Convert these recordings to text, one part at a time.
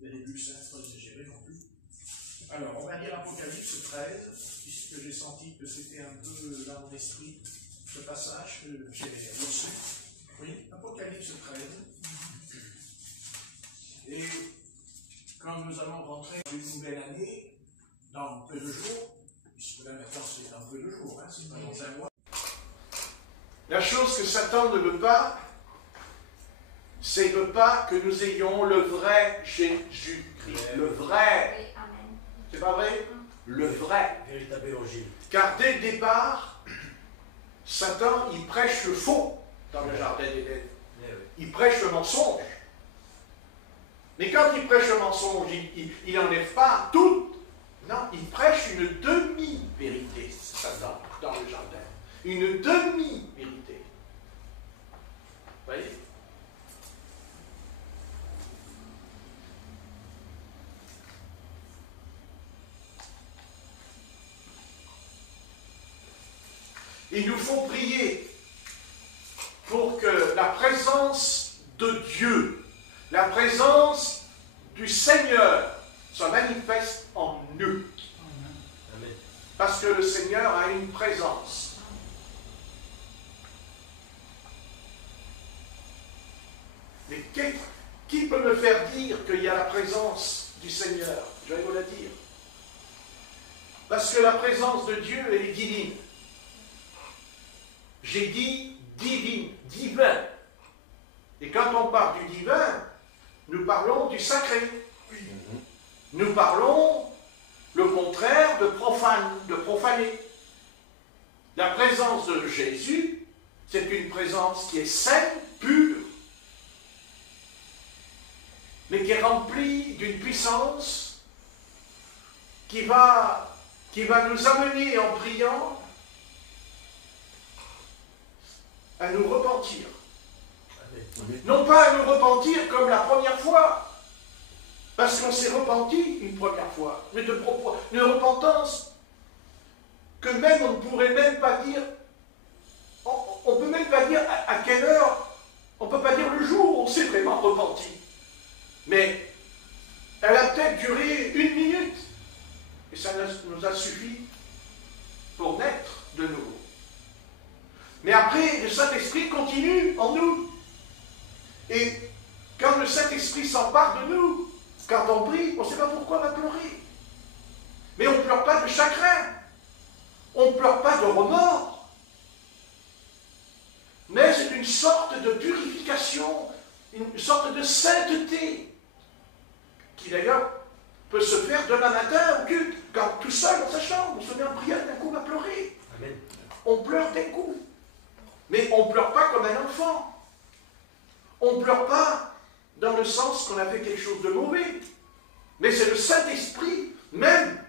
les débuts, hein, pas exagéré non plus. Alors, on va lire Apocalypse 13, puisque j'ai senti que c'était un peu dans mon esprit ce passage que j'ai reçu. Oui, Apocalypse 13. Et quand nous allons rentrer dans une nouvelle année, dans peu de jours, puisque là maintenant c'est dans peu de jours, hein, c'est pas dans un mois. La chose que Satan ne veut pas, c'est ne pas que nous ayons le vrai Jésus-Christ. Le vrai. C'est pas vrai? Le vrai. Véritable évangile. Car dès le départ, Satan, il prêche le faux dans le jardin d'Éden. Il prêche le mensonge. Mais quand il prêche le mensonge, il n'enlève pas tout. Non, il prêche une demi-vérité, Satan, dans le jardin. Une demi-vérité. Vous voyez? Il nous faut prier pour que la présence de Dieu, la présence du Seigneur soit manifeste en nous. Amen. Parce que le Seigneur a une présence. Mais qui peut me faire dire qu'il y a la présence du Seigneur? Je vais vous la dire. Parce que la présence de Dieu, elle est divine. J'ai dit divine, divin. Et quand on parle du divin, nous parlons du sacré. Nous parlons le contraire de profane, de profané. La présence de Jésus, c'est une présence qui est saine, pure, mais qui est remplie d'une puissance qui va nous amener en priant à nous repentir. Non pas à nous repentir comme la première fois, parce qu'on s'est repenti une première fois, mais de repentance que même on ne pourrait même pas dire, on ne peut même pas dire à quelle heure, on ne peut pas dire le jour où on s'est vraiment repenti. Mais elle a peut-être duré 1 minute, et ça nous a suffi pour naître de nouveau. Mais après, le Saint-Esprit continue en nous. Et quand le Saint-Esprit s'empare de nous, quand on prie, on ne sait pas pourquoi on va pleurer. Mais on ne pleure pas de chagrin. On ne pleure pas de remords. Mais c'est une sorte de purification, une sorte de sainteté, qui d'ailleurs peut se faire demain matin au culte, quand tout seul dans sa chambre, on se met en prière, d'un coup on va pleurer. Amen. On pleure d'un coup. Mais on ne pleure pas comme un enfant. On ne pleure pas dans le sens qu'on a fait quelque chose de mauvais. Mais c'est le Saint-Esprit, même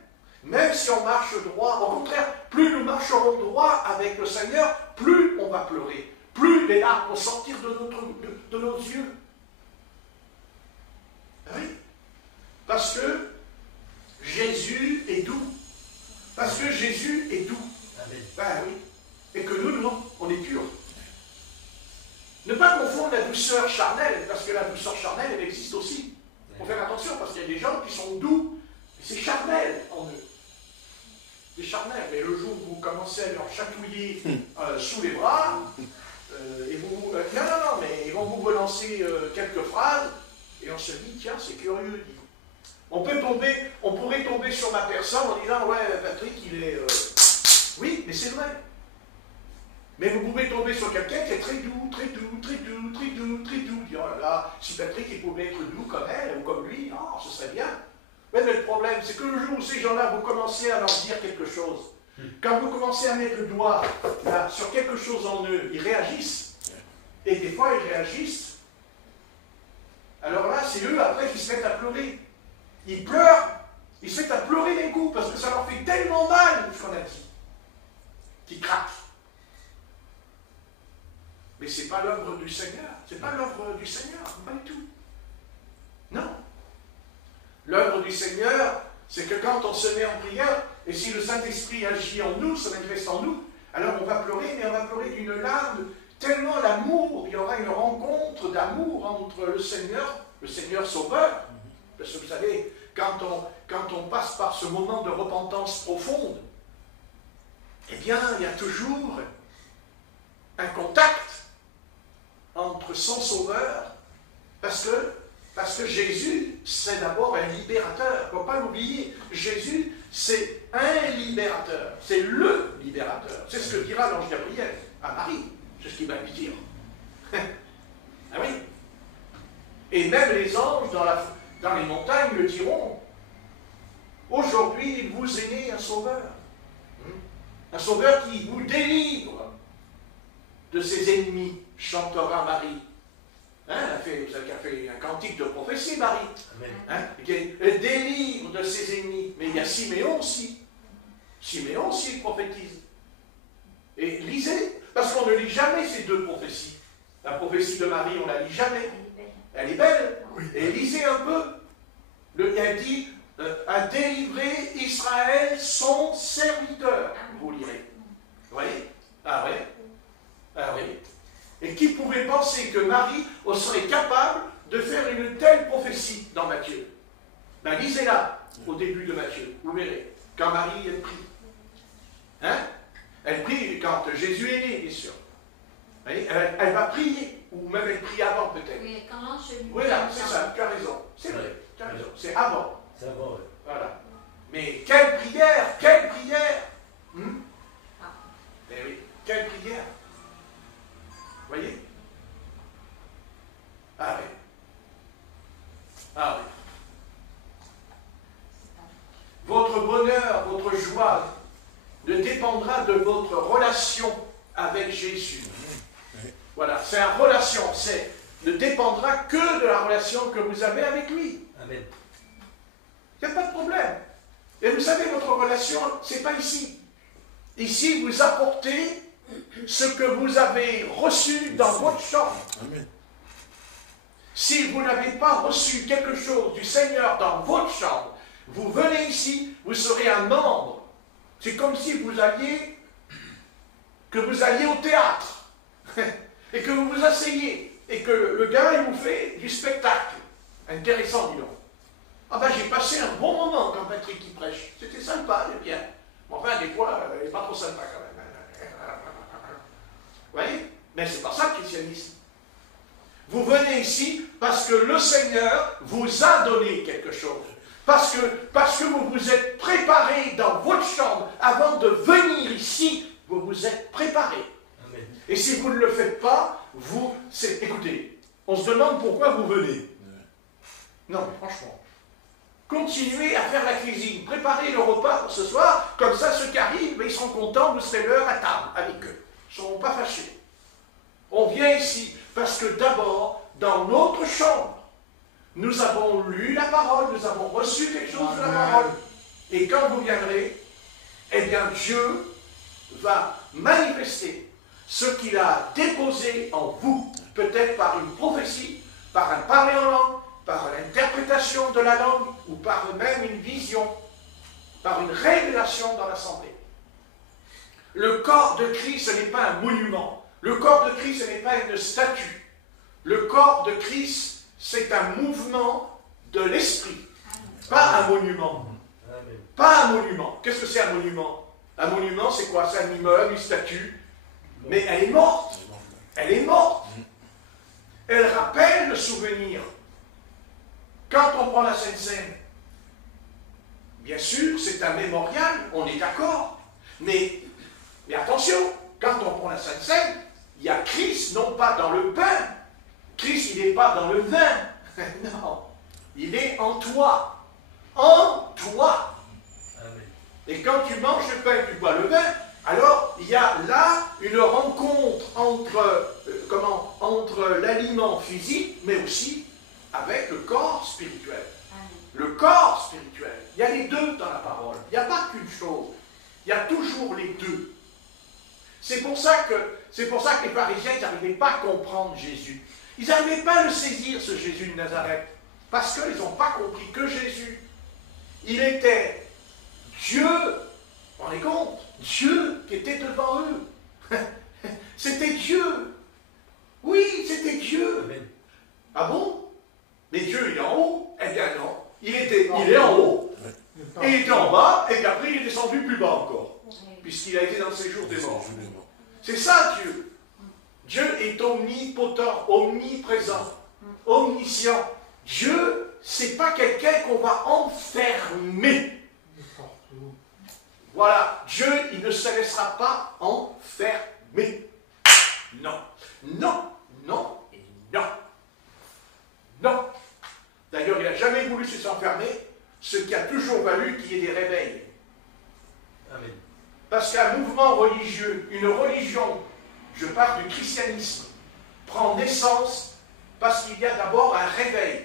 si on marche droit, au contraire, plus nous marcherons droit avec le Seigneur, plus on va pleurer, plus les larmes vont sortir de nos yeux. Oui, parce que Jésus est doux. Parce que Jésus est doux. Amen. Ben oui. Et que nous, non, on est purs. Ne pas confondre la douceur charnelle, parce que la douceur charnelle, elle existe aussi. Il faut faire attention, parce qu'il y a des gens qui sont doux, et c'est charnel en eux. C'est charnel, mais le jour où vous commencez à leur chatouiller sous les bras, et vous... non, mais ils vont vous relancer quelques phrases, et on se dit, tiens, c'est curieux, dit. On pourrait tomber sur ma personne en disant, ouais, Patrick, il est... Oui, mais c'est vrai. Mais vous pouvez tomber sur quelqu'un qui est très doux, très doux, très doux, très doux, très doux. Dire, oh là là, si Patrick il pouvait être doux comme elle ou comme lui, oh, ce serait bien. Mais le problème, c'est que le jour où ces gens-là, vous commencez à leur dire quelque chose, quand vous commencez à mettre le doigt là, sur quelque chose en eux, ils réagissent. Et des fois, ils réagissent. Alors là, c'est eux, après, qui se mettent à pleurer. Ils pleurent. Ils se mettent à pleurer d'un coup, parce que ça leur fait tellement mal, ce qu'on a dit, qu'ils craquent. Mais ce n'est pas l'œuvre du Seigneur. Ce n'est pas l'œuvre du Seigneur, pas du tout. Non. L'œuvre du Seigneur, c'est que quand on se met en prière, et si le Saint-Esprit agit en nous, se manifeste en nous, alors on va pleurer, mais on va pleurer d'une larme, tellement l'amour, il y aura une rencontre d'amour entre le Seigneur Sauveur, Parce que vous savez, quand on passe par ce moment de repentance profonde, eh bien, il y a toujours un contact entre son Sauveur, parce que Jésus, c'est d'abord un libérateur. Il ne faut pas l'oublier. Jésus, c'est un libérateur. C'est le libérateur. C'est ce que dira l'ange Gabriel à Marie. C'est ce qu'il va lui dire. Ah oui. Et même les anges dans les montagnes le diront. Aujourd'hui, il vous est né un Sauveur. Un Sauveur qui vous délivre de ses ennemis, chantera Marie. Hein, vous savez qu'elle a fait un cantique de prophétie, Marie. Hein, elle délivre de ses ennemis. Mais il y a Siméon aussi. Siméon aussi il prophétise. Et lisez, parce qu'on ne lit jamais ces deux prophéties. La prophétie de Marie, on ne la lit jamais. Elle est belle. Oui. Et lisez un peu. Elle dit, a délivré Israël son serviteur. Vous lirez. Vous voyez? Ah oui. Ah oui. Et qui pouvait penser que Marie serait capable de faire une telle prophétie dans Matthieu? Ben, lisez-la au début de Matthieu, vous verrez. Quand Marie, elle prie. Hein? Elle prie quand Jésus est né, bien sûr. Elle va prier, ou même elle prie avant peut-être. Oui, quand l'ange lui dit. Voilà, c'est ça, tu as raison. C'est vrai, tu as raison. C'est avant. C'est avant, oui. Voilà. Mais quelle prière! Quelle prière! Eh oui, quelle prière! Vous voyez? Ah oui. Ah oui. Votre bonheur, votre joie ne dépendra de votre relation avec Jésus. Voilà, c'est la relation, ne dépendra que de la relation que vous avez avec lui. Amen. Il n'y a pas de problème. Et vous savez, votre relation, ce n'est pas ici. Ici, vous apportez ce que vous avez reçu dans votre chambre. Amen. Si vous n'avez pas reçu quelque chose du Seigneur dans votre chambre, vous venez ici, vous serez un membre. C'est comme si vous alliez au théâtre et que vous vous asseyez et que le gars il vous fait du spectacle. Intéressant, dis donc. Ah ben j'ai passé un bon moment quand Patrick y prêche. C'était sympa, c'est bien. Mais enfin, des fois, il n'est pas trop sympa quand même. Vous voyez? Mais c'est pas ça le christianisme. Vous venez ici parce que le Seigneur vous a donné quelque chose. Parce que vous vous êtes préparé dans votre chambre avant de venir ici, vous vous êtes préparé. Amen. Et si vous ne le faites pas, écoutez, on se demande pourquoi vous venez. Non, mais franchement, continuez à faire la cuisine, préparez le repas pour ce soir, comme ça ceux qui arrivent, ils seront contents, vous serez l'heure à table avec eux. Ils ne seront pas fâchés. On vient ici parce que d'abord, dans notre chambre, nous avons lu la parole, nous avons reçu quelque chose de la parole. Et quand vous viendrez, eh bien Dieu va manifester ce qu'il a déposé en vous, peut-être par une prophétie, par un parler en langue, par l'interprétation de la langue, ou par même une vision, par une révélation dans l'assemblée. Le corps de Christ, ce n'est pas un monument. Le corps de Christ, ce n'est pas une statue. Le corps de Christ, c'est un mouvement de l'esprit, pas un monument. Pas un monument. Qu'est-ce que c'est un monument? Un monument, c'est quoi? C'est un immeuble, une statue. Mais elle est morte. Elle est morte. Elle rappelle le souvenir. Quand on prend la Sainte Seine, bien sûr, c'est un mémorial, on est d'accord. Mais attention, quand on prend la Sainte Seine, il y a Christ, non pas dans le pain. Christ, il n'est pas dans le vin. Non. Il est en toi. En toi. Amen. Et quand tu manges le pain et tu bois le vin, alors il y a là une rencontre entre l'aliment physique, mais aussi avec le corps spirituel. Amen. Le corps spirituel. Il y a les deux dans la parole. Il n'y a pas qu'une chose. Il y a toujours les deux. C'est pour ça que les pharisiens n'arrivaient pas à comprendre Jésus. Ils n'arrivaient pas à le saisir, ce Jésus de Nazareth, parce qu'ils n'ont pas compris que Jésus, il était Dieu, vous vous rendez compte? Dieu qui était devant eux. C'était Dieu. Oui, c'était Dieu. Amen. Ah bon? Mais Dieu, il est en haut? Eh bien non. il est en haut, et il était en bas, et qu'après il est descendu plus bas encore, puisqu'il a été dans le séjour des morts. C'est ça Dieu. Dieu est omnipotent, omniprésent, omniscient. Dieu, c'est pas quelqu'un qu'on va enfermer. Voilà, Dieu, il ne se laissera pas enfermer. Non, non, non et non. Non. D'ailleurs, il n'a jamais voulu se s'enfermer, ce qui a toujours valu qu'il y ait des réveils. Amen. Parce qu'un mouvement religieux, une religion, je parle du christianisme, prend naissance parce qu'il y a d'abord un réveil.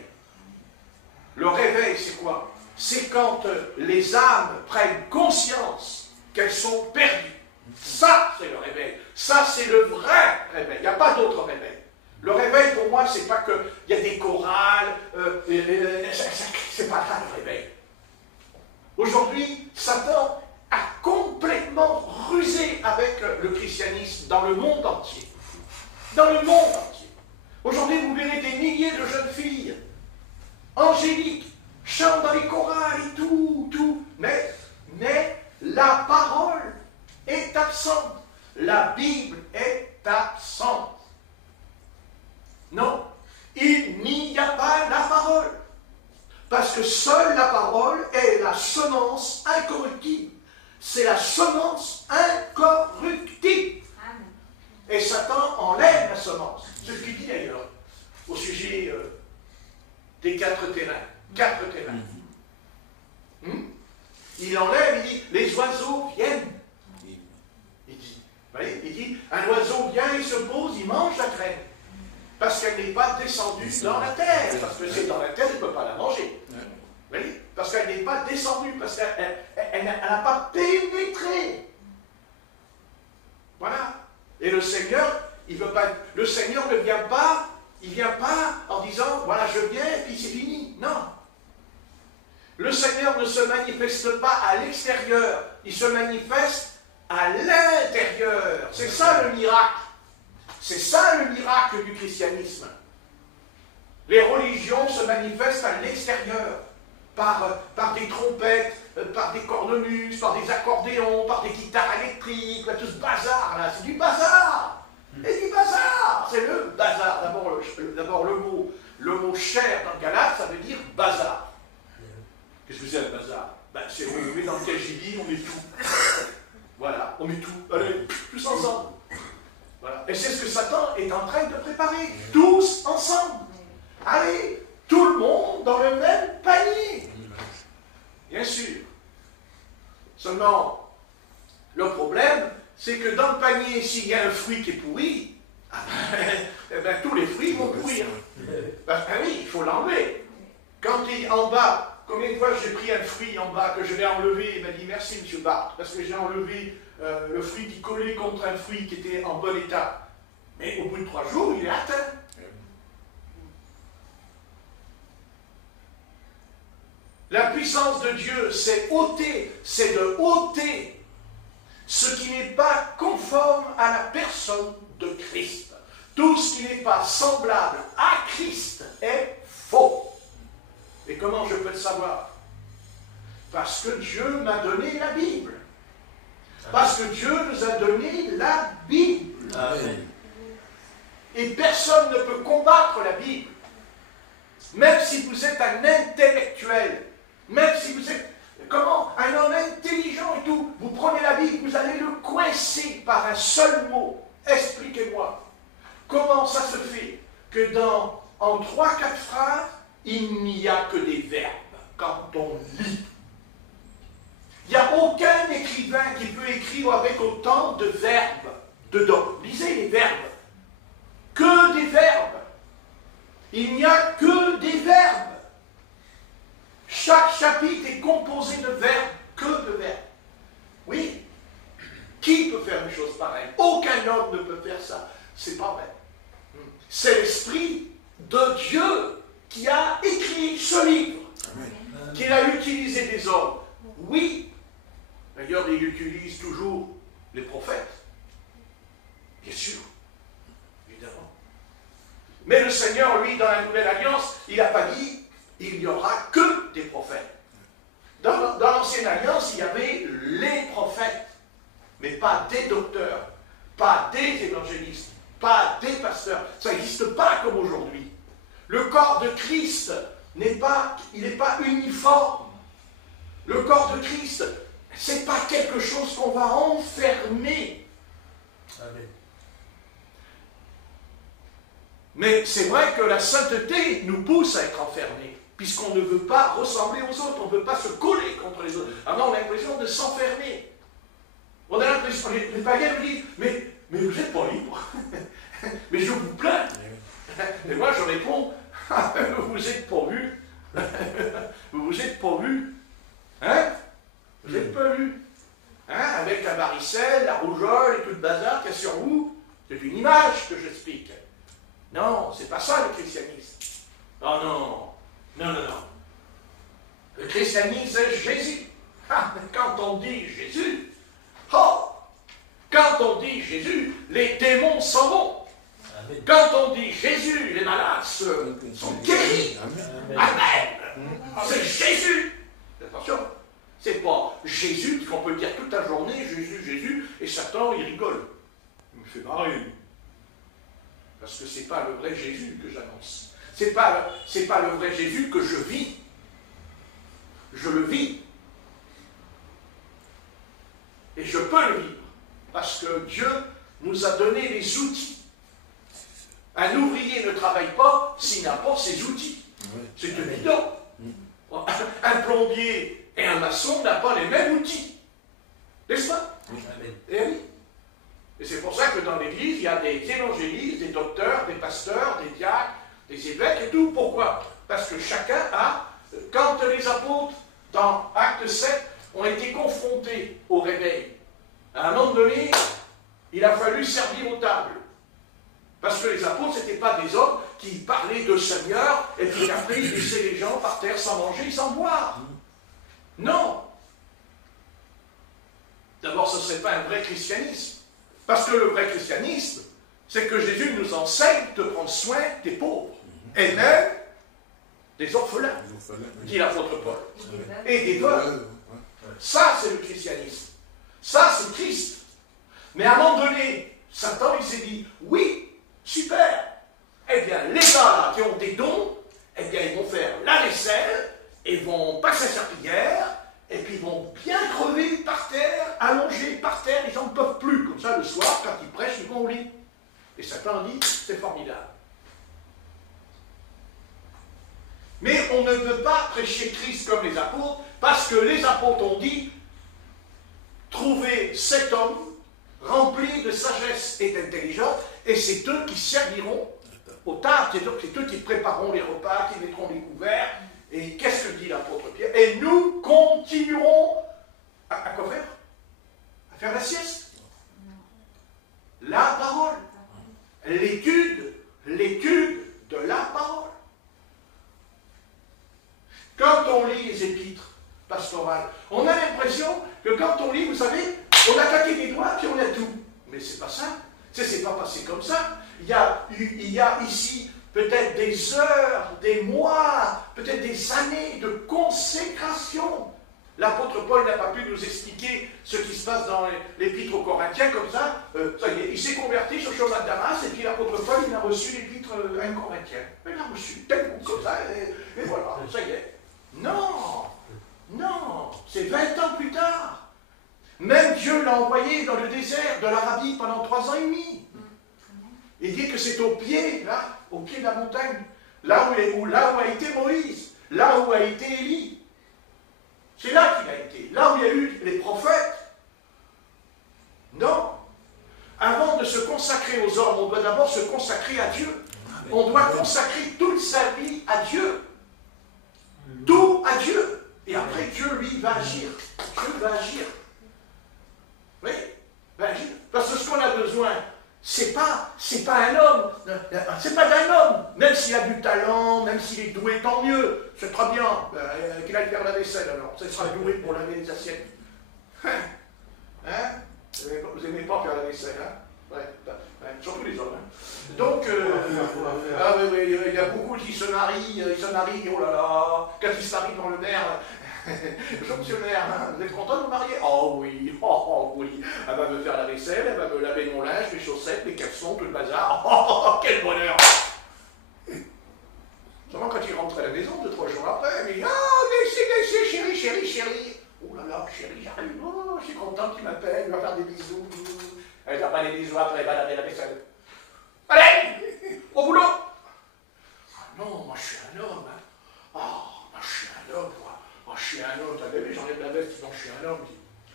Le réveil, c'est quoi? C'est quand les âmes prennent conscience qu'elles sont perdues. Ça, c'est le réveil. Ça, c'est le vrai réveil. Il n'y a pas d'autre réveil. Le réveil, pour moi, c'est pas qu'il y a des chorales, c'est pas ça le réveil. Aujourd'hui, Satan a complètement rusé avec le christianisme dans le monde entier. Dans le monde entier. Aujourd'hui, vous verrez des milliers de jeunes filles angéliques, chantent dans les chorales et tout. Mais la parole est absente. La Bible est absente. Non, il n'y a pas la parole. Parce que seule la parole est la semence incorruptible. C'est la semence incorruptible. Et Satan enlève la semence. C'est ce qu'il dit d'ailleurs au sujet des 4 terrains. 4 terrains. Il enlève, il dit, les oiseaux viennent. Il dit, vous voyez, il dit, un oiseau vient, il se pose, il mange la graine. Parce qu'elle n'est pas descendue dans la terre. Parce que c'est dans la terre, il ne peut pas la manger. Vous voyez? Parce qu'elle n'est pas descendue, parce qu'elle n'a pas pénétré. Voilà. Et le Seigneur, il veut pas. Le Seigneur ne vient pas, il ne vient pas en disant, voilà, je viens, et puis c'est fini. Non. Le Seigneur ne se manifeste pas à l'extérieur, il se manifeste à l'intérieur. C'est ça le miracle. C'est ça le miracle du christianisme. Les religions se manifestent à l'extérieur, par des trompettes, par des cornemuses, par des accordéons, par des guitares électriques, tout ce bazar là, c'est du bazar. Et du bazar, c'est le bazar. D'abord le mot chair dans le Galate, ça veut dire bazar. Qu'est-ce que c'est le bazar? C'est on met dans le KGB, on met tout. Voilà, on met tout. Allez, tous ensemble. Voilà. Et c'est ce que Satan est en train de préparer. Tous ensemble. Allez, tout le monde dans le même panier. Bien sûr. Seulement, le problème, c'est que dans le panier, s'il y a un fruit qui est pourri, tous les fruits vont pourrir. Oui, il faut l'enlever. Quand il est en bas, combien de fois j'ai pris un fruit en bas que je l'ai enlevé, il m'a dit merci M. Barthes, parce que j'ai enlevé le fruit qui collait contre un fruit qui était en bon état. Mais au bout de 3 jours, il est atteint. La puissance de Dieu, c'est de ôter ce qui n'est pas conforme à la personne de Christ. Tout ce qui n'est pas semblable à Christ est faux. Et comment je peux le savoir? Parce que Dieu m'a donné la Bible. Parce que Dieu nous a donné la Bible. Amen. Et personne ne peut combattre la Bible. Même si vous êtes un intellectuel, même si vous êtes un homme intelligent et tout, vous prenez la Bible, vous allez le coincer par un seul mot. Expliquez-moi. Comment ça se fait que en 3-4 phrases, il n'y a que des verbes quand on lit? Il n'y a aucun écrivain qui peut écrire avec autant de verbes dedans. Lisez les verbes. Que des verbes. Il n'y a que des verbes. Chaque chapitre est composé de verbes, que de verbes. Oui. Qui peut faire une chose pareille? Aucun homme ne peut faire ça. C'est pas vrai. C'est l'Esprit de Dieu qui a écrit ce livre, qu'il a utilisé des hommes. Oui. D'ailleurs, il utilise toujours les prophètes. Bien sûr. Évidemment. Mais le Seigneur, lui, dans la Nouvelle Alliance, il n'a pas dit il n'y aura que des prophètes. Ça n'existe pas comme aujourd'hui. Le corps de Christ n'est pas uniforme. Le corps de Christ, ce n'est pas quelque chose qu'on va enfermer. Amen. Mais c'est vrai que la sainteté nous pousse à être enfermés, puisqu'on ne veut pas ressembler aux autres, on ne veut pas se coller contre les autres. Alors on a l'impression de s'enfermer. On a l'impression, les païens nous disent, mais vous n'êtes pas libre. Mais je vous plains. Et moi je réponds, vous n'êtes pas vu. Vous vous êtes pas vu. Hein? Vous n'êtes pas vu. Hein? Avec la varicelle, la rougeole et tout le bazar qu'il y a sur vous. C'est une image que j'explique. Non, c'est pas ça le christianisme. Oh non. Non. Le christianisme, c'est Jésus. Quand on dit Jésus, quand on dit Jésus, les démons s'en vont. Amen. Quand on dit Jésus, les malades sont guéris. Amen. C'est Jésus. Attention, c'est pas Jésus qu'on peut dire toute la journée, Jésus, et Satan, il rigole. Il me fait marrer. Parce que ce n'est pas le vrai Jésus que j'annonce. Ce n'est pas le vrai Jésus que je vis. Je le vis. Et je peux le vivre. Parce que Dieu nous a donné les outils. Un ouvrier ne travaille pas s'il n'a pas ses outils. C'est évident. Un plombier et un maçon n'ont pas les mêmes outils. N'est-ce pas? Et oui. Et c'est pour ça que dans l'Église, il y a des évangélistes, des docteurs, des pasteurs, des diacres, des évêques et tout. Pourquoi? Parce que chacun a... Quand les apôtres, dans Acte 7, ont été confrontés au réveil, à un moment donné, il a fallu servir aux tables. Parce que les apôtres, ce n'étaient pas des hommes qui parlaient de Seigneur et puis après, ils laissaient les gens par terre sans manger, sans boire. Non. D'abord, ce ne serait pas un vrai christianisme. Parce que le vrai christianisme, c'est que Jésus nous enseigne de prendre soin des pauvres, et même des orphelins, dit l'apôtre Paul, et des veuves. Ça, c'est le christianisme. Ça, c'est Christ. Mais à un moment donné, Satan, il s'est dit, oui, super. Eh bien, les gars qui ont des dons, eh bien, ils vont faire la vaisselle, et vont passer sa prière, et puis ils vont bien crever par terre, allongés par terre, ils n'en peuvent plus. Comme ça, le soir, quand ils prêchent, ils vont au lit. Et Satan dit, c'est formidable. Mais on ne peut pas prêcher Christ comme les apôtres, parce que les apôtres ont dit, trouvez cet homme rempli de sagesse et d'intelligence, et c'est eux qui serviront aux tables, c'est eux qui prépareront les repas, qui mettront les couverts. Et qu'est-ce que dit l'apôtre Pierre? Et nous continuerons à quoi faire? À faire la sieste. La parole. L'étude de la parole. Quand on lit les épîtres pastorales, on a l'impression que quand on lit, vous savez, on a claqué des doigts puis on a tout. Mais c'est pas ça. C'est pas passé comme ça. Il y a ici peut-être des heures, des mois, peut-être des années de consécration. L'apôtre Paul n'a pas pu nous expliquer ce qui se passe dans l'épître aux Corinthiens comme ça. Ça y est, il s'est converti sur le chemin de Damas et puis l'apôtre Paul, il a reçu l'épître à un Corinthien. Il a reçu tel coup comme ça et voilà, ça y est. Non, c'est 20 ans plus tard. Même Dieu l'a envoyé dans le désert de l'Arabie pendant 3 ans et demi. Il dit que c'est au pied de la montagne, là où a été Moïse, là où a été Élie. C'est là qu'il a été, là où il y a eu les prophètes. Non. Avant de se consacrer aux hommes, on doit d'abord se consacrer à Dieu. On doit consacrer toute sa vie à Dieu. Tout à Dieu. Et après, Dieu, lui, va agir. Dieu va agir. Oui, va agir. Parce que ce qu'on a besoin, c'est pas un homme, c'est pas d'un homme, même s'il a du talent, même s'il est doué, tant mieux, c'est très bien, qu'il aille faire la vaisselle alors, ça sera doué pour laver les assiettes. Hein? Vous n'aimez pas faire la vaisselle, hein? Ouais, surtout les hommes. Hein? Donc, il y a beaucoup qui se marient, oh là là, quand ils se marient dans le maire, fonctionnaire, hein, vous êtes content de vous marier? Oh oui, oh oui, elle va me faire la vaisselle, elle va me laver mon linge, mes chaussettes, mes caleçons, tout le bazar, oh, quel bonheur! Seulement quand il rentre à la maison, 2-3 jours après, il dit, oh, chérie, chérie, chérie, oh là là, chérie, j'arrive, oh, je suis content qu'il m'appelle, il va faire des bisous, elle va pas les bisous après, elle va laver la vaisselle. Allez, au boulot! Ah non, moi je suis un homme, hein. Oh, moi je suis un homme, moi. Oh, je suis un homme, t'as vu, j'enlève la veste, non, je suis un homme.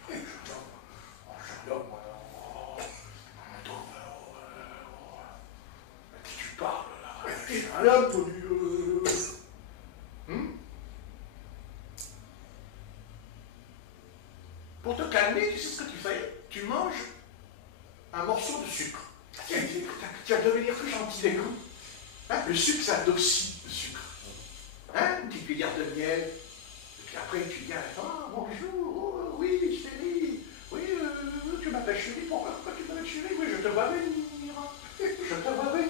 Je suis un homme. Oh, je suis un homme, moi. Oh, à qui tu parles, là? Je suis un homme, toi, Pour te calmer, tu sais ce que tu fais? Tu manges un morceau de sucre. Tu vas devenir plus gentil d'un coup. Hein? Le sucre, ça adoucit le sucre. Hein? Une petite cuillère de miel. Et puis après, tu viens, oh, bonjour, oh, oui, chérie. Oui, tu m'appelles chérie, pourquoi tu m'appelles chérie? Oui, je te vois venir. Je te vois venir.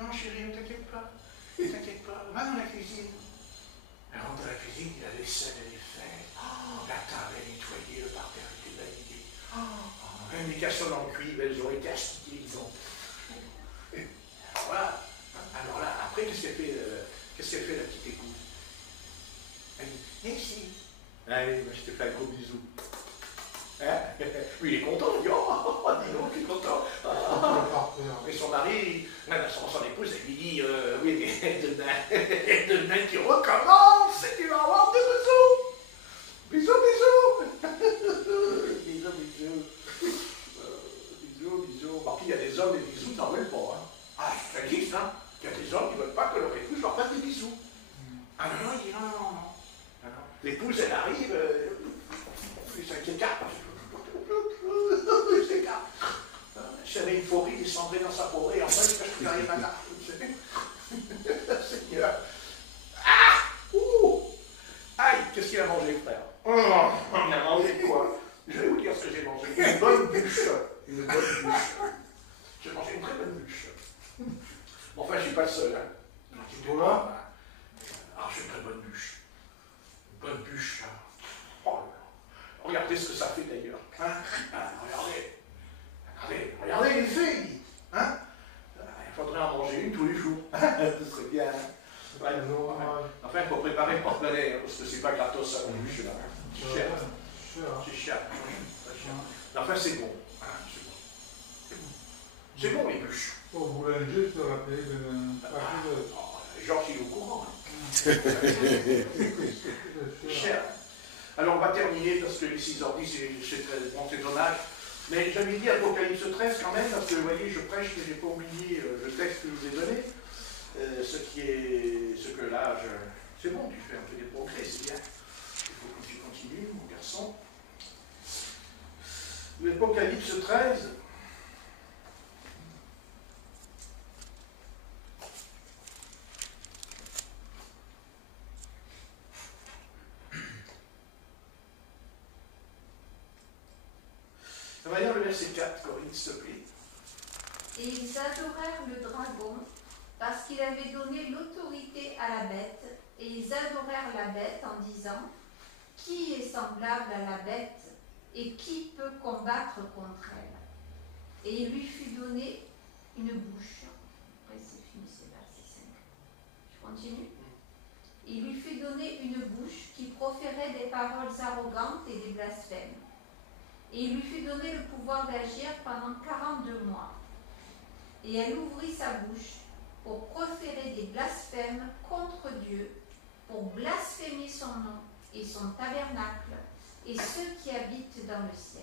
Non, chérie, ne t'inquiète pas. Ne t'inquiète pas. Va dans la cuisine. Elle rentre dans la cuisine, la vaisselle, elle est faite. Oh, la table est nettoyée, le parterre est validé. Les cassons dans le cuivre, elles ont été astiquées, disons. Alors voilà. Alors là, après, qu'est-ce qu'elle fait, la petite épouse? Elle dit, merci. Allez, moi, je te fais un gros bisou. Hein? Oui, il est content, il dit, oh, dis donc, il est content. Et son mari, son épouse, elle lui dit, oui, mais demain, tu recommences et tu vas avoir des bisous. Bisous, bisous. Bisous, bisous. Bisous. Par contre, il y a des hommes, des bisous, n'en veulent pas. Hein. Ah, ça existe, hein. Il y a des hommes qui ne veulent pas que leur épouse leur fasse des bisous. Ah non, il dit non. L'épouse, elle arrive, elle s'écarte. Elle s'écarte. J'avais une forêt, il descendrait dans sa forêt, enfin, il cache plus rien à la Seigneur. Ah! Ouh! Aïe, qu'est-ce qu'il a mangé, frère? On a mangé quoi? Je vais vous dire ce que j'ai mangé. Une bonne bûche. Une bonne bûche. J'ai mangé une très bonne bûche. Enfin, je ne suis pas le seul. Hein. Voilà. Alors, j'ai une très bonne bûche. Une bonne bûche. Oh, regardez ce que ça fait d'ailleurs. Hein? Regardez l'effet. Hein? Il faudrait en manger une tous les jours. Ce serait bien. Ouais. Enfin, il faut préparer le porte-monnaie, parce que c'est pas gratos à la bûche là. C'est cher. C'est cher. Enfin, c'est bon. C'est bon, les bûches. Au boulanger, tu te rappelles d'un paquet de... Georges, il est au courant. C'est cher. Alors, on va terminer, parce que les 6h10, c'est dommage. Mais j'avais dit Apocalypse 13 quand même, parce que vous voyez, je prêche, mais je n'ai pas oublié le texte que je vous ai donné. Ce que là, c'est bon, tu fais un peu des progrès, c'est bien. Il faut que tu continues, mon garçon. L'Apocalypse 13. On va lire le verset 4, Corinne, s'il te plaît. Et ils adorèrent le dragon, parce qu'il avait donné l'autorité à la bête, et ils adorèrent la bête en disant, qui est semblable à la bête, et qui peut combattre contre elle? Et il lui fut donné une bouche. Après c'est fini, c'est verset 5. Je continue. Il lui fut donné une bouche qui proférait des paroles arrogantes et des blasphèmes. Et il lui fut donné le pouvoir d'agir pendant 42 mois. Et elle ouvrit sa bouche pour proférer des blasphèmes contre Dieu, pour blasphémer son nom et son tabernacle, et ceux qui habitent dans le ciel.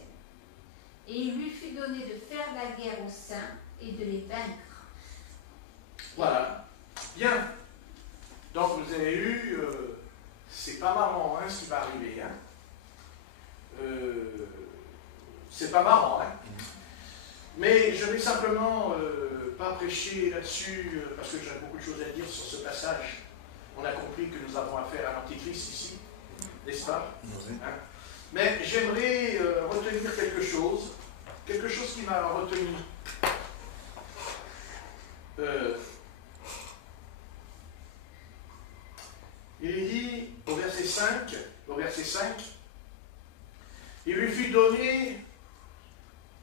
Et il lui fut donné de faire la guerre aux saints et de les vaincre. Voilà. Bien. Donc vous avez eu, c'est pas marrant hein, ce qui va arriver. Hein. C'est pas marrant. Hein. Mais je vais simplement pas prêcher là-dessus, parce que j'ai beaucoup de choses à dire sur ce passage. On a compris que nous avons affaire à l'Antichrist ici, n'est-ce pas? Hein? Mais j'aimerais retenir quelque chose qui m'a retenu. il dit au verset 5, il lui fut donné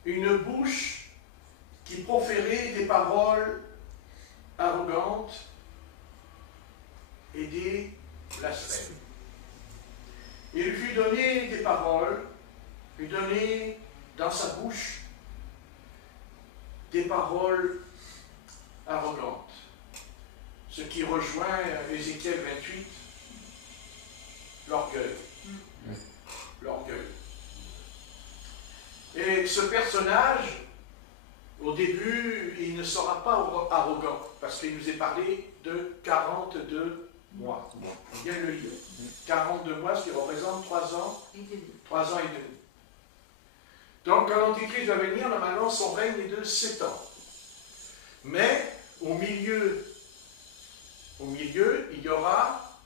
une bouche qui proférait des paroles arrogantes et des blasphèmes. Il lui fut donné des paroles, lui donné dans sa bouche des paroles arrogantes. Ce qui rejoint Ézéchiel 28, l'orgueil. L'orgueil. Et ce personnage, au début, il ne sera pas arrogant, parce qu'il nous est parlé de 42 mois. On vient de le lire. 42 mois, ce qui représente 3 ans et demi. Donc, quand l'Antichrist va venir, normalement, son règne est de 7 ans. Mais, au milieu, il y aura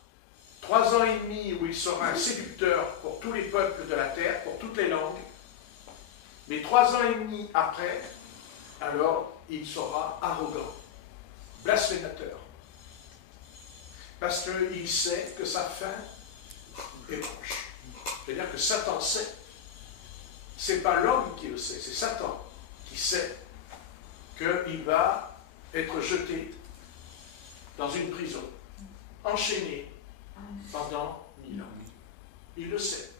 3 ans et demi où il sera un séducteur pour tous les peuples de la terre, pour toutes les langues. Mais 3 ans et demi après, alors, il sera arrogant, blasphémateur. Parce qu'il sait que sa fin est proche. C'est-à-dire que Satan sait. Ce n'est pas l'homme qui le sait, c'est Satan qui sait qu'il va être jeté dans une prison, enchaîné pendant 1000 ans. Il le sait.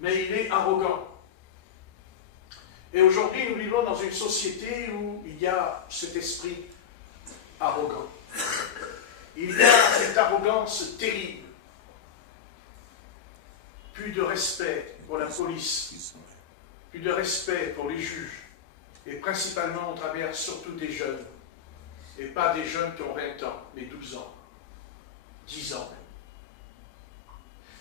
Mais il est arrogant. Et aujourd'hui, nous vivons dans une société où il y a cet esprit arrogant. Il y a cette arrogance terrible. Plus de respect pour la police, plus de respect pour les juges, et principalement au travers surtout des jeunes, et pas des jeunes qui ont 20 ans, mais 12 ans, 10 ans même.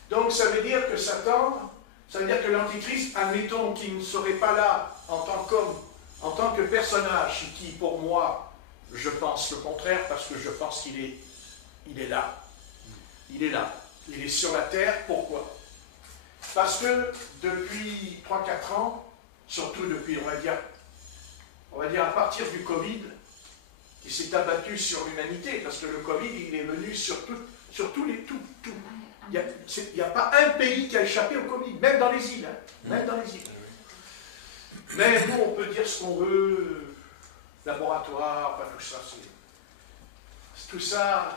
Donc ça veut dire que Satan, ça veut dire que l'Antichrist, admettons qu'il ne serait pas là en tant qu'homme, en tant que personnage, qui pour moi, je pense le contraire, parce que je pense qu'il est là. Il est là. Il est sur la terre. Pourquoi? Parce que depuis 3-4 ans, surtout depuis, on va dire à partir du Covid, qui s'est abattu sur l'humanité, parce que le Covid, il est venu sur tous les... Il n'y a pas un pays qui a échappé au Covid, même dans les îles. Même dans les îles. Mais nous, on peut dire ce qu'on veut, laboratoire, enfin tout ça, tout ça,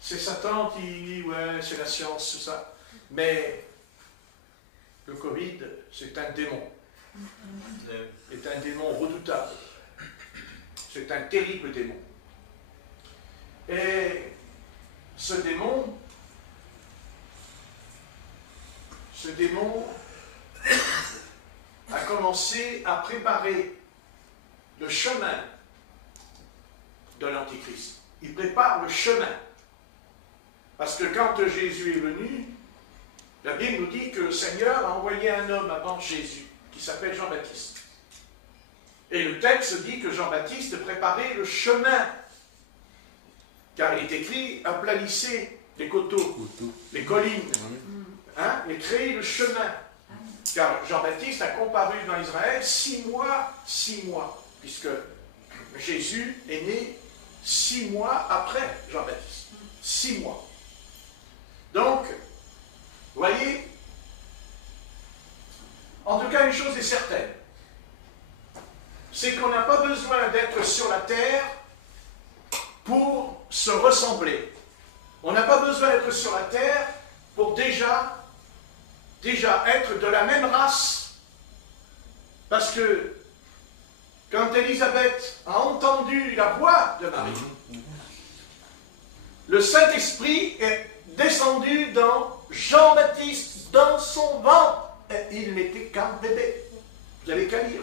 c'est Satan qui dit, ouais, c'est la science, tout ça. Mais le Covid, c'est un démon. C'est un démon redoutable. C'est un terrible démon. Et ce démon a commencé à préparer le chemin de l'Antichrist. Il prépare le chemin. Parce que quand Jésus est venu, la Bible nous dit que le Seigneur a envoyé un homme avant Jésus, qui s'appelle Jean-Baptiste. Et le texte dit que Jean-Baptiste préparait le chemin. Car il est écrit, aplanissez les coteaux, les collines, et créez le chemin. Car Jean-Baptiste a comparu dans Israël 6 mois, puisque Jésus est né 6 mois après Jean-Baptiste. 6 mois. Donc, vous voyez, en tout cas, une chose est certaine, c'est qu'on n'a pas besoin d'être sur la terre pour se ressembler. On n'a pas besoin d'être sur la terre pour déjà être de la même race. Parce que quand Élisabeth a entendu la voix de Marie, le Saint-Esprit est descendu dans Jean-Baptiste, dans son ventre. Et il n'était qu'un bébé. Vous n'avez qu'à lire.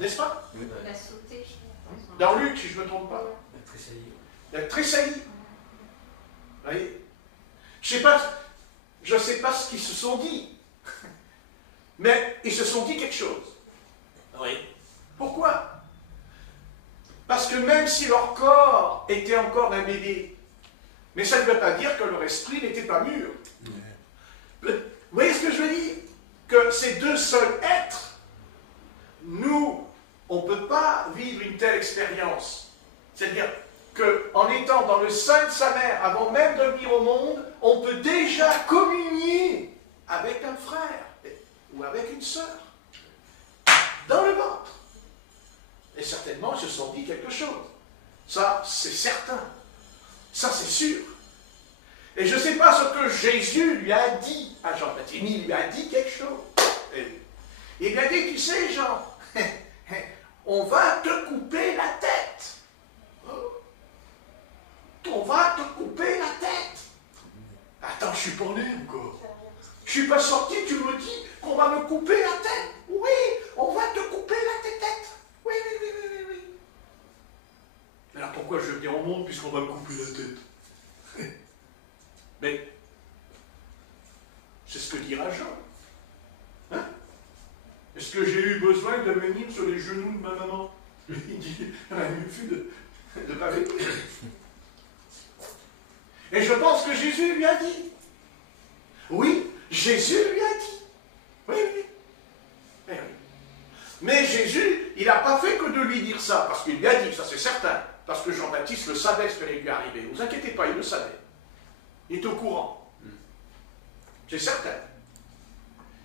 N'est-ce pas? Il a sauté. Dans Luc, si je ne me trompe pas. Il a tressailli. Vous voyez? Je ne sais pas ce qu'ils se sont dit. Mais ils se sont dit quelque chose. Oui. Pourquoi? Parce que même si leur corps était encore un bébé, mais ça ne veut pas dire que leur esprit n'était pas mûr. Vous voyez ce que je veux dire? Que ces deux seuls êtres, nous, on ne peut pas vivre une telle expérience. C'est-à-dire qu'en étant dans le sein de sa mère, avant même de venir au monde, on peut déjà communier avec un frère ou avec une sœur, dans le ventre. Et certainement, ils se sont dit quelque chose. Ça, c'est certain. Ça, c'est sûr. Et je ne sais pas ce que Jésus lui a dit à Jean-Baptiste. Il lui a dit quelque chose. Il lui a dit, tu sais, Jean, on va te couper la tête. On va te couper la tête. Attends, je suis pas né encore. Je suis pas sorti, tu me dis qu'on va me couper la tête. Oui, on va te couper la tête. Oui. Mais alors pourquoi je viens au monde puisqu'on va me couper la tête? Mais c'est ce que dira Jean. Hein? Est-ce que j'ai eu besoin de venir sur les genoux de ma maman? Il dit, elle a mieux fait de pas venir. Et je pense que Jésus lui a dit. Oui, Jésus lui a dit. Oui. Eh oui. Mais Jésus, il n'a pas fait que de lui dire ça, parce qu'il lui a dit, ça c'est certain, parce que Jean-Baptiste le savait ce qui allait lui arriver. Ne vous inquiétez pas, il le savait. Il est au courant. C'est certain.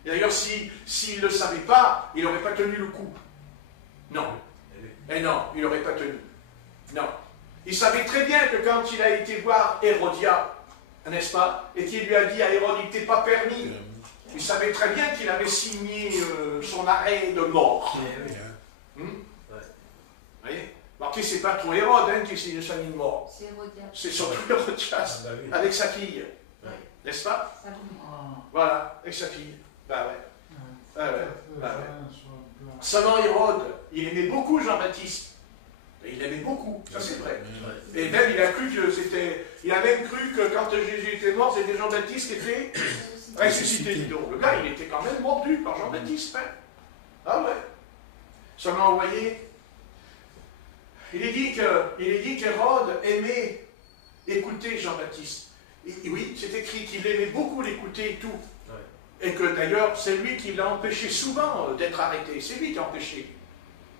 Et d'ailleurs, s'il ne le savait pas, il n'aurait pas tenu le coup. Non. Et non, il n'aurait pas tenu. Non. Il savait très bien que quand il a été voir Hérodia, n'est-ce pas, et qu'il lui a dit à Hérode, il ne t'est pas permis, il savait très bien qu'il avait signé son arrêt de mort. Vous voyez? Marquez, c'est pas ton Hérode qui signe son arrêt de mort. C'est Hérodias. C'est surtout Hérodias, avec sa fille. N'est-ce pas? Voilà, avec sa fille. Bah ouais. Seulement Hérode, il aimait beaucoup Jean-Baptiste. Il l'aimait beaucoup, ça c'est vrai. Et même il a cru que c'était. Il a même cru que quand Jésus était mort, c'était Jean-Baptiste qui était ressuscité. Dis donc. Le gars, il était quand même mordu par Jean-Baptiste. Hein. Ah ouais. Seulement, vous voyez, il est dit qu'Hérode aimait écouter Jean-Baptiste. Oui, c'est écrit qu'il aimait beaucoup l'écouter et tout. Et que d'ailleurs, c'est lui qui l'a empêché souvent d'être arrêté. C'est lui qui a empêché.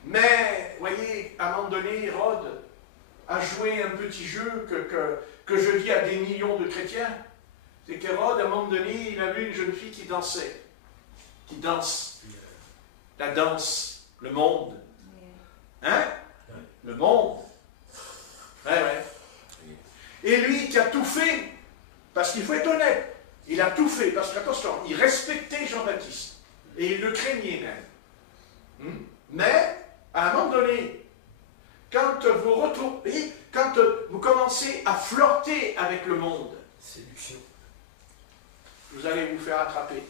Mais, vous voyez, à un moment donné, Hérode a joué un petit jeu que je dis à des millions de chrétiens. C'est qu'Hérode, à un moment donné, il a vu une jeune fille qui dansait. Qui danse. La danse. Le monde. Hein? Le monde. Ouais. Et lui qui a tout fait, parce qu'il faut être honnête, il a tout fait, parce qu'attention, il respectait Jean-Baptiste. Et il le craignait même. Mais, à un moment donné, quand vous retournez, quand vous commencez à flirter avec le monde, séduction, vous allez vous faire attraper.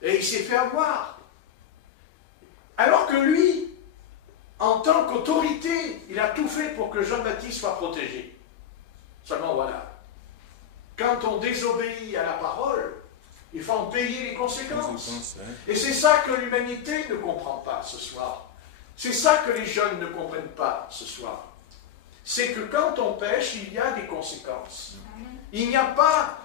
Et il s'est fait avoir. Alors que lui, en tant qu'autorité, il a tout fait pour que Jean-Baptiste soit protégé. Seulement voilà. Quand on désobéit à la parole, il faut en payer les conséquences. Et c'est ça que l'humanité ne comprend pas ce soir. C'est ça que les jeunes ne comprennent pas ce soir. C'est que quand on pêche, il y a des conséquences. Il n'y a pas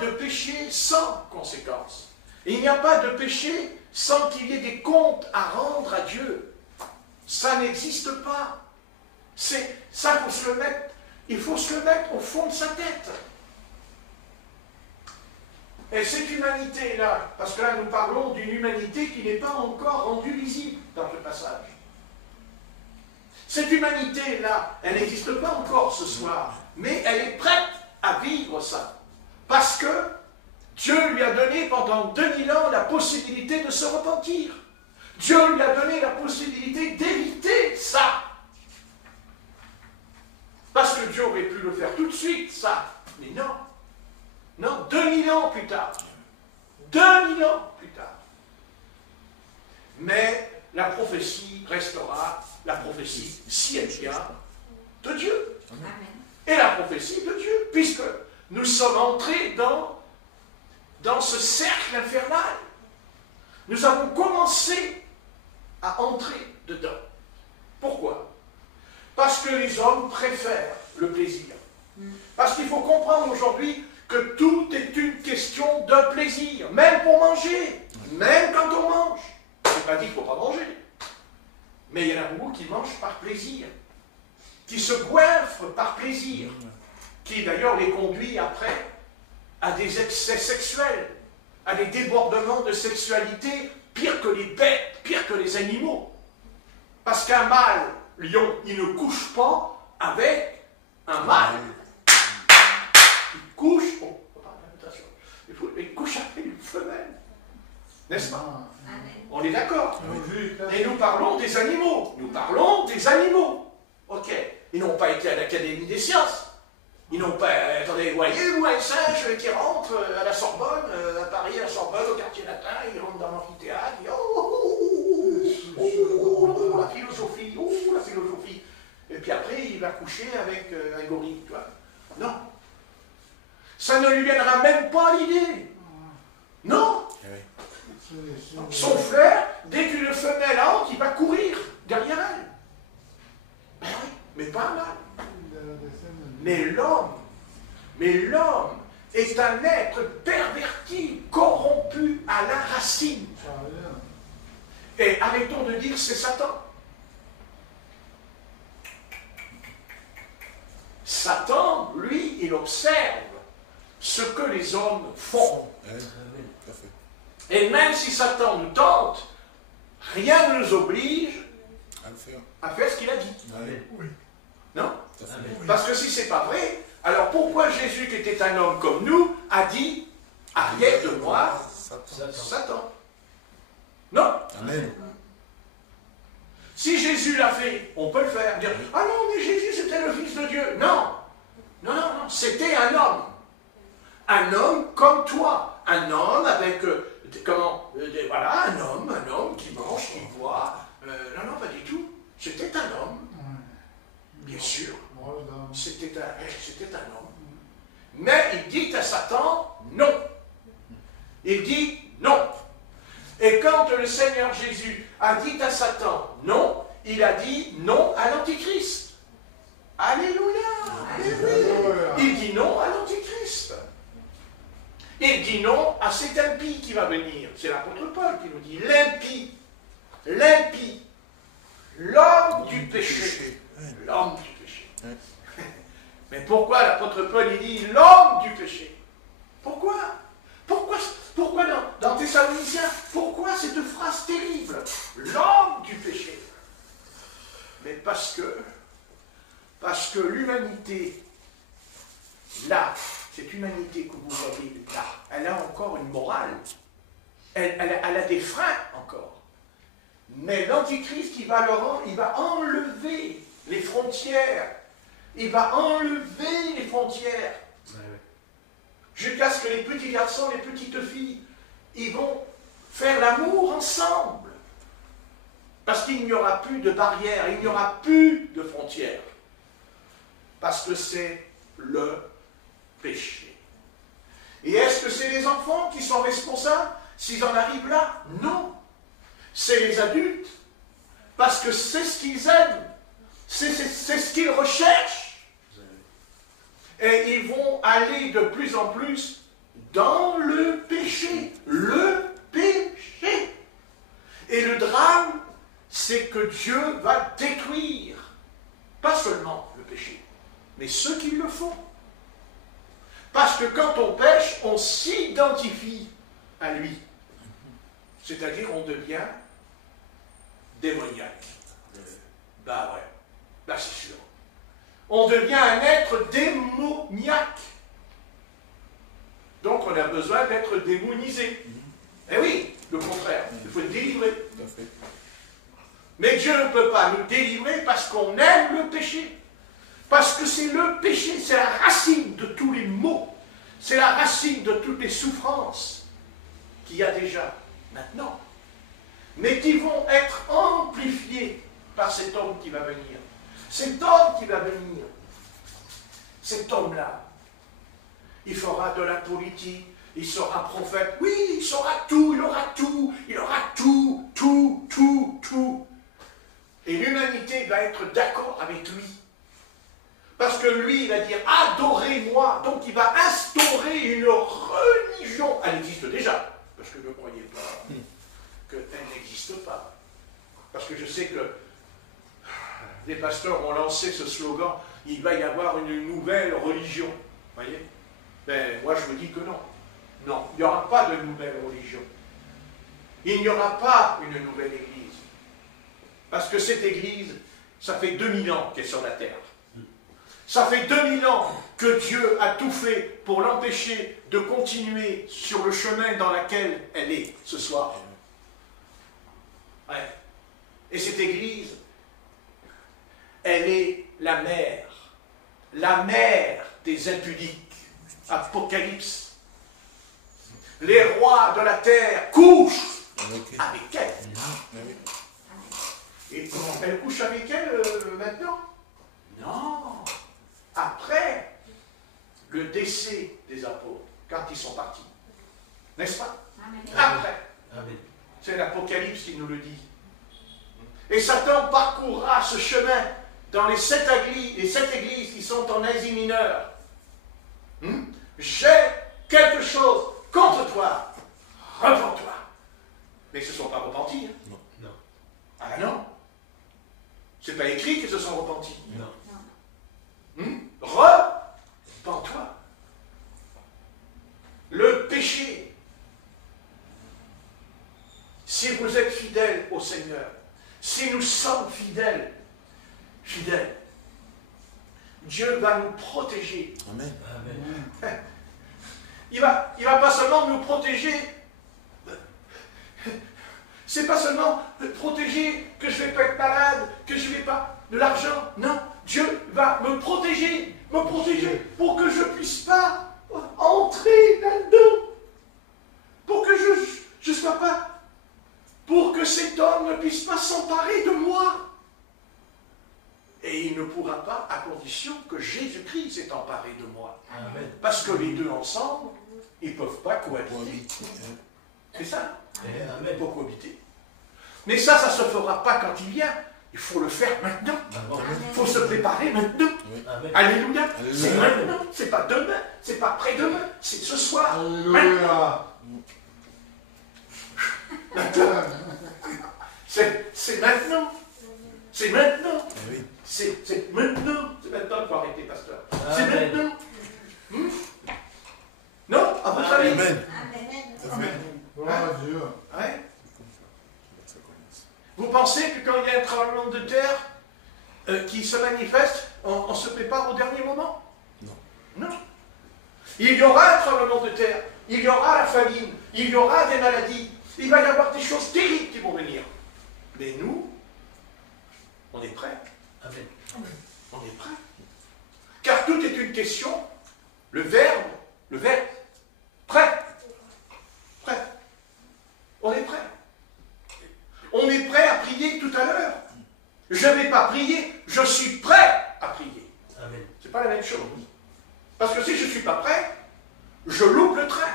de péché sans conséquences. Il n'y a pas de péché sans qu'il y ait des comptes à rendre à Dieu. Ça n'existe pas. Ça, il faut se le mettre au fond de sa tête. Et cette humanité-là, parce que là nous parlons d'une humanité qui n'est pas encore rendue visible dans ce passage. Cette humanité-là, elle n'existe pas encore ce soir, mais elle est prête à vivre ça. Parce que Dieu lui a donné pendant 2000 ans la possibilité de se repentir. Dieu lui a donné la possibilité d'éviter ça. Parce que Dieu aurait pu le faire tout de suite, ça. Mais non. Non, 2000 ans plus tard. 2000 ans plus tard. Mais la prophétie restera la prophétie, si elle vient, de Dieu. Amen. Et la prophétie de Dieu, puisque nous sommes entrés dans ce cercle infernal. Nous avons commencé à entrer dedans. Pourquoi? Parce que les hommes préfèrent le plaisir. Parce qu'il faut comprendre aujourd'hui que tout est une question de plaisir, même pour manger, même quand on mange. Je n'ai pas dit qu'il ne faut pas manger. Mais il y en a beaucoup qui mangent par plaisir, qui se goinfrent par plaisir, qui d'ailleurs les conduit après à des excès sexuels, à des débordements de sexualité pire que les bêtes, pire que les animaux. Parce qu'un mâle lion, il ne couche pas avec un mâle. Il couche, il couche avec une femelle. N'est-ce pas? On est d'accord? Et nous parlons des animaux. Nous parlons des animaux. Ok. Ils n'ont pas été à l'Académie des sciences. Ils n'ont pas... attendez, voyez-vous un singe qui rentre à la Sorbonne, à Paris, à la Sorbonne, au quartier latin, il rentre dans l'amphithéâtre, il dit oh, la philosophie, oh, la philosophie. Et puis après, il va coucher avec un gorille, tu vois. Non. Ça ne lui viendra même pas à l'idée. Non. Son frère, dès qu'une femelle entre, il va courir derrière elle. Ben oui, mais pas un mâle. Mais l'homme est un être perverti, corrompu à la racine. Et arrêtons de dire c'est Satan. Satan, lui, il observe ce que les hommes font. Et même si Satan nous tente, rien ne nous oblige à faire ce qu'il a dit. Non? Parce que si c'est pas vrai, alors pourquoi Jésus, qui était un homme comme nous, a dit « Arrière de moi, Satan ». Non? Amen. Si Jésus l'a fait, on peut le faire. Dire « Ah non, mais Jésus, c'était le Fils de Dieu ». Non. Non, non, non. C'était un homme. Un homme comme toi. Un homme avec... voilà, un homme qui mange, qui boit. Non, non, pas du tout. C'était un homme. Bien sûr. C'était un homme. Mais il dit à Satan non. Il dit non. Et quand le Seigneur Jésus a dit à Satan non, il a dit non à l'Antichrist. Alléluia. Alléluia. Il dit non à l'Antichrist. Il dit non à cet impie qui va venir. C'est l'apôtre Paul qui nous dit l'impie. L'impie. L'homme du péché. L'homme du péché. Mais pourquoi l'apôtre Paul il dit l'homme du péché? Pourquoi? Pourquoi dans Thessaloniciens? Pourquoi cette phrase terrible? L'homme du péché. Mais parce que l'humanité, là, cette humanité que vous voyez là, elle a encore une morale. Elle a des freins encore. Mais l'Antichrist, il va enlever les frontières. Il va enlever les frontières. Jusqu'à ce que les petits garçons, les petites filles, ils vont faire l'amour ensemble. Parce qu'il n'y aura plus de barrières, il n'y aura plus de frontières. Parce que c'est le péché. Et est-ce que c'est les enfants qui sont responsables s'ils en arrivent là? Non. C'est les adultes. Parce que c'est ce qu'ils aiment. C'est ce qu'ils recherchent. Et ils vont aller de plus en plus dans le péché. Le péché. Et le drame, c'est que Dieu va détruire, pas seulement le péché, mais ceux qui le font. Parce que quand on pêche, on s'identifie à lui. C'est-à-dire, on devient démoniaque. Bah ouais, là c'est sûr. On devient un être démoniaque. Donc on a besoin d'être démonisé. Eh oui, le contraire, il faut être délivré. Mais Dieu ne peut pas nous délivrer parce qu'on aime le péché. Parce que c'est le péché, c'est la racine de tous les maux. C'est la racine de toutes les souffrances qu'il y a déjà maintenant. Mais qui vont être amplifiées par cet homme qui va venir. Cet homme qui va venir, cet homme-là, il fera de la politique, il sera prophète, oui, il saura tout, il aura tout, tout. Et l'humanité va être d'accord avec lui. Parce que lui, il va dire, adorez-moi. Donc il va instaurer une religion. Elle existe déjà, parce que ne croyez pas qu'elle n'existe pas. Parce que je sais que les pasteurs ont lancé ce slogan, il va y avoir une nouvelle religion. Vous voyez? Ben, moi je vous dis que non. Non, il n'y aura pas de nouvelle religion. Il n'y aura pas une nouvelle église. Parce que cette église, ça fait 2000 ans qu'elle est sur la terre. Ça fait 2000 ans que Dieu a tout fait pour l'empêcher de continuer sur le chemin dans lequel elle est ce soir. Ouais. Et cette église, elle est la mère des impudiques. Apocalypse. Les rois de la terre couchent avec elle. Et comment elle couche avec elle maintenant? Non. Après le décès des apôtres, quand ils sont partis. N'est-ce pas? Après. C'est l'Apocalypse qui nous le dit. Et Satan parcourra ce chemin dans les sept églises qui sont en Asie mineure. J'ai quelque chose contre toi. Repens-toi. Mais ils ne se sont pas repentis. Hein? Non. Ah non. C'est pas écrit qu'ils se sont repentis. Non. Repens-toi. Le péché, si vous êtes fidèles au Seigneur, si nous sommes fidèles, Dieu va nous protéger. Amen. Amen. Il va pas seulement nous protéger. C'est pas seulement protéger que je ne vais pas être malade, que je ne vais pas de l'argent. Non, Dieu va me protéger pour que je ne puisse pas entrer là-dedans. Pour que je ne sois pas, pour que cet homme ne puisse pas s'emparer de moi. Et il ne pourra pas à condition que Jésus-Christ s'est emparé de moi. Amen. Parce que les deux ensemble, ils ne peuvent pas cohabiter. C'est ça? Amen. Ils peuvent cohabiter. Mais ça se fera pas quand il vient. Il faut le faire maintenant. Il faut se préparer maintenant. Amen. Alléluia. Alléluia. C'est maintenant. C'est pas demain. C'est pas après-demain. C'est ce soir. Alléluia. Maintenant. C'est maintenant. C'est maintenant. Oui. C'est maintenant. C'est maintenant qu'il faut arrêter, pasteur. C'est Amen. maintenant. Non? À votre avis? Amen. Amen. Gloire à Dieu. Ouais. Vous pensez que quand il y a un tremblement de terre qui se manifeste, on se prépare au dernier moment? Non. Non. Il y aura un tremblement de terre, il y aura la famine, il y aura des maladies, il va y avoir des choses terribles qui vont venir. Mais nous, on est prêts. Amen. On est prêts. Car tout est une question, le verbe, prêt. Prêt. On est prêt. On est prêt à prier tout à l'heure. Je ne vais pas prier, je suis prêt à prier. Amen. C'est pas la même chose. Parce que si je ne suis pas prêt, je loupe le train.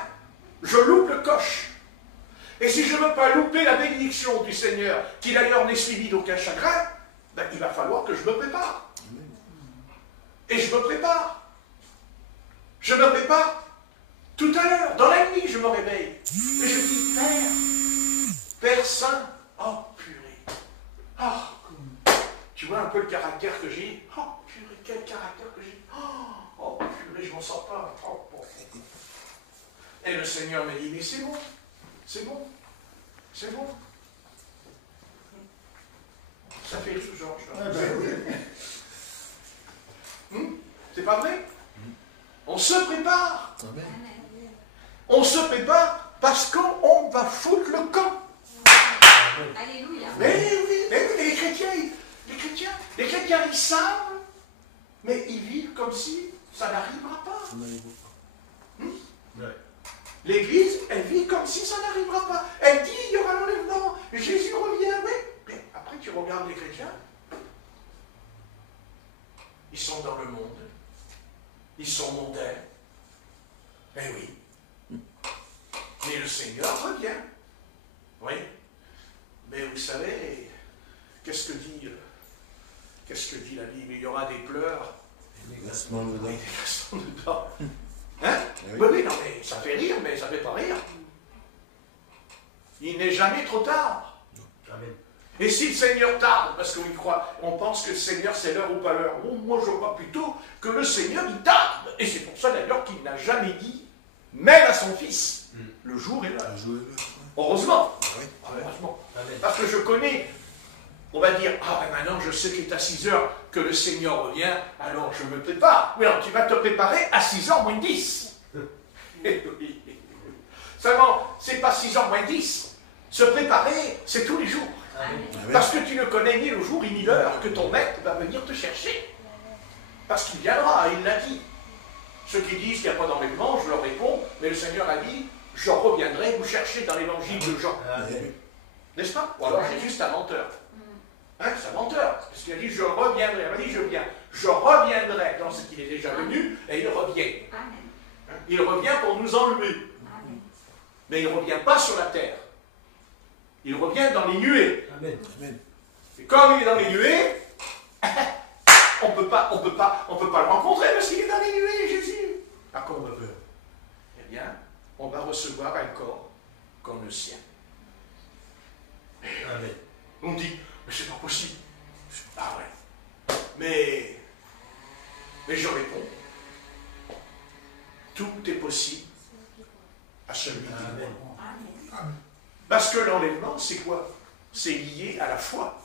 Je loupe le coche. Et si je ne veux pas louper la bénédiction du Seigneur, qui d'ailleurs n'est suivie d'aucun chagrin, ben, il va falloir que je me prépare. Et je me prépare. Je me prépare. Tout à l'heure, dans la nuit, je me réveille. Et je dis, Père Saint, oh purée. Oh, tu vois un peu le caractère que j'ai? Oh purée, quel caractère que j'ai. Oh purée, je m'en sors pas. Oh, bon. Et le Seigneur m'a dit, mais c'est bon. C'est bon. C'est bon. Ça fait rire, Georges. C'est pas vrai? On se prépare. Amen. On se prépare parce qu'on va foutre le camp. Alléluia. Mais oui, les chrétiens, ils savent, mais ils vivent comme si ça n'arrivera pas. Ça n'arrivera pas. Ouais. L'Église, elle vit comme si ça n'arrivera pas. Elle dit, il y aura l'enlèvement, Jésus revient, oui. Mais après, tu regardes les chrétiens, ils sont dans le monde, ils sont mondains. Eh oui. Mais le Seigneur revient. Oui. Mais vous savez, qu'est-ce que dit la Bible? Il y aura des pleurs Glacement dedans. et des glaçons dedans. Hein? Oui. Oui, non, mais ça fait rire, mais ça ne fait pas rire. Il n'est jamais trop tard. Amen. Et si le Seigneur tarde, parce on pense que le Seigneur c'est l'heure ou pas l'heure. Bon, moi je crois plutôt que le Seigneur il tarde. Et c'est pour ça d'ailleurs qu'il n'a jamais dit, même à son fils, le jour est l'heure. Heureusement. Heureusement. Parce que je connais, on va dire, ah ben maintenant je sais qu'il est à 6 heures que le Seigneur revient, alors je me prépare. Oui, alors tu vas te préparer à 6h moins 10. Seulement, c'est pas 6h moins 10. Se préparer, c'est tous les jours. Amen. Parce que tu ne connais ni le jour ni l'heure que ton maître va venir te chercher. Parce qu'il viendra, il l'a dit. Ceux qui disent qu'il n'y a pas d'enlèvement, je leur réponds, mais le Seigneur a dit, je reviendrai vous chercher dans l'évangile de Jean. N'est-ce pas? Ou alors Jésus c'est un menteur. Hein, c'est un menteur. Parce qu'il a dit, je reviendrai. Il m'a dit, je viens. Je reviendrai dans ce qu'il est déjà venu, et il revient. Hein, il revient pour nous enlever. Mais il ne revient pas sur la terre. Il revient dans les nuées. Amen. Et comme il est dans les nuées, on peut pas le rencontrer parce qu'il est dans les nuées, Jésus. À quoi on a peur? Eh bien, on va recevoir un corps comme le sien. Amen. On me dit, mais c'est pas possible. Ah ouais. Mais je réponds, tout est possible à celui qui croit. Parce que l'enlèvement, c'est quoi? C'est lié à la foi.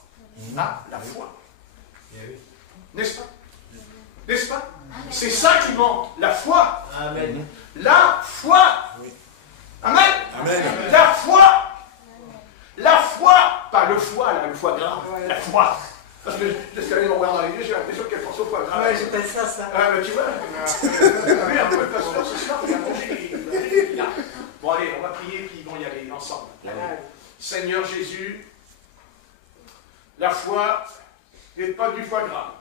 À la foi. N'est-ce pas? N'est-ce pas? C'est ça qui manque. La foi. Amen. La foi. Amen. Amen. La foi. La foi. Pas le foie, là, le foie gras. La foi. Parce que j'allais me regarder dans les yeux, j'ai l'impression qu'elle pense au foie gras. Ouais, j'appelle ça. Ah, mais tu vois, oui, un peu de pasteur ce soir, il a mangé des épinards. Bon, allez, on va prier, puis ils vont y aller ensemble. Seigneur Jésus, la foi n'est pas du foie gras.